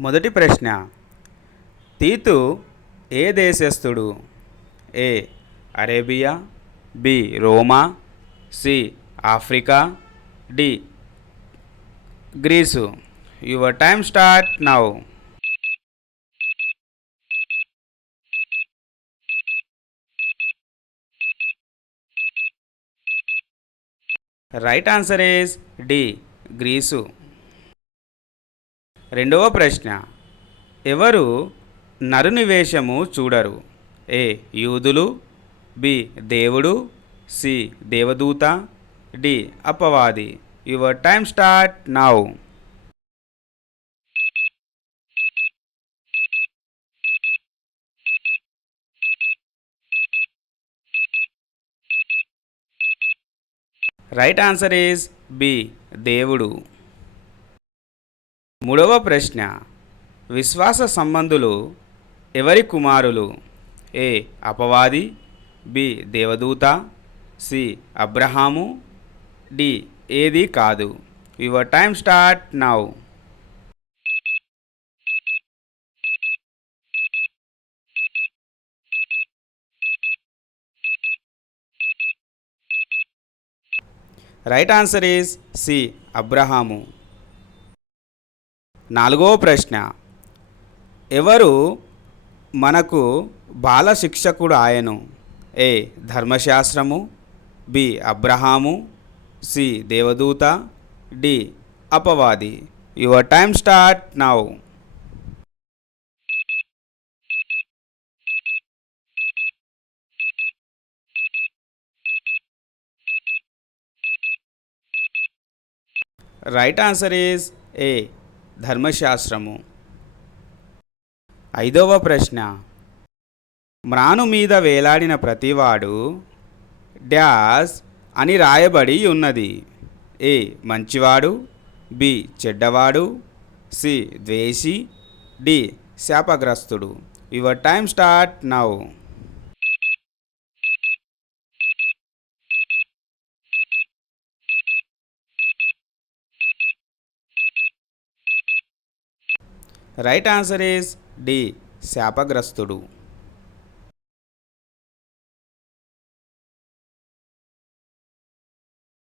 మొదటి ప్రశ్న. తీతు ఏ దేశస్థుడు? ఏ అరేబియా, బి రోమా, C Africa, D Greece. Your time start now. Right answer is D Greece. రెండవ ప్రశ్న. ఎవరు నరుని వేషము చూడరు? ఏ యూదులు, బి దేవుడు, సి దేవదూత, డి అపవాది. Your time start now. Right answer is B దేవుడు. మూడవ ప్రశ్న. విశ్వాస సంబంధులు ఎవరి కుమారులు? ఏ అపవాది, బి దేవదూత, సి అబ్రహాము, డి ఏది కాదు. Your time start now. Right answer is C Abraham. నాలుగవ ప్రశ్న. ఎవరు మనకు బాల శిక్షకుడు ఆయను? ఏ ధర్మశాస్త్రము, బి అబ్రహాము, సి దేవదూత, డి అపవాది. Your time start now. Right answer is A ధర్మశాస్త్రము. ఐదవ ప్రశ్న. మ్రాను మీద వేలాడిన ప్రతివాడు డ్యాష్ అని రాయబడి ఉన్నది? ఏ మంచివాడు, బి చెడ్డవాడు, సి ద్వేషి, డి శాపగ్రస్తుడు. Your time start now. Right answer is D శాపగ్రస్తుడు.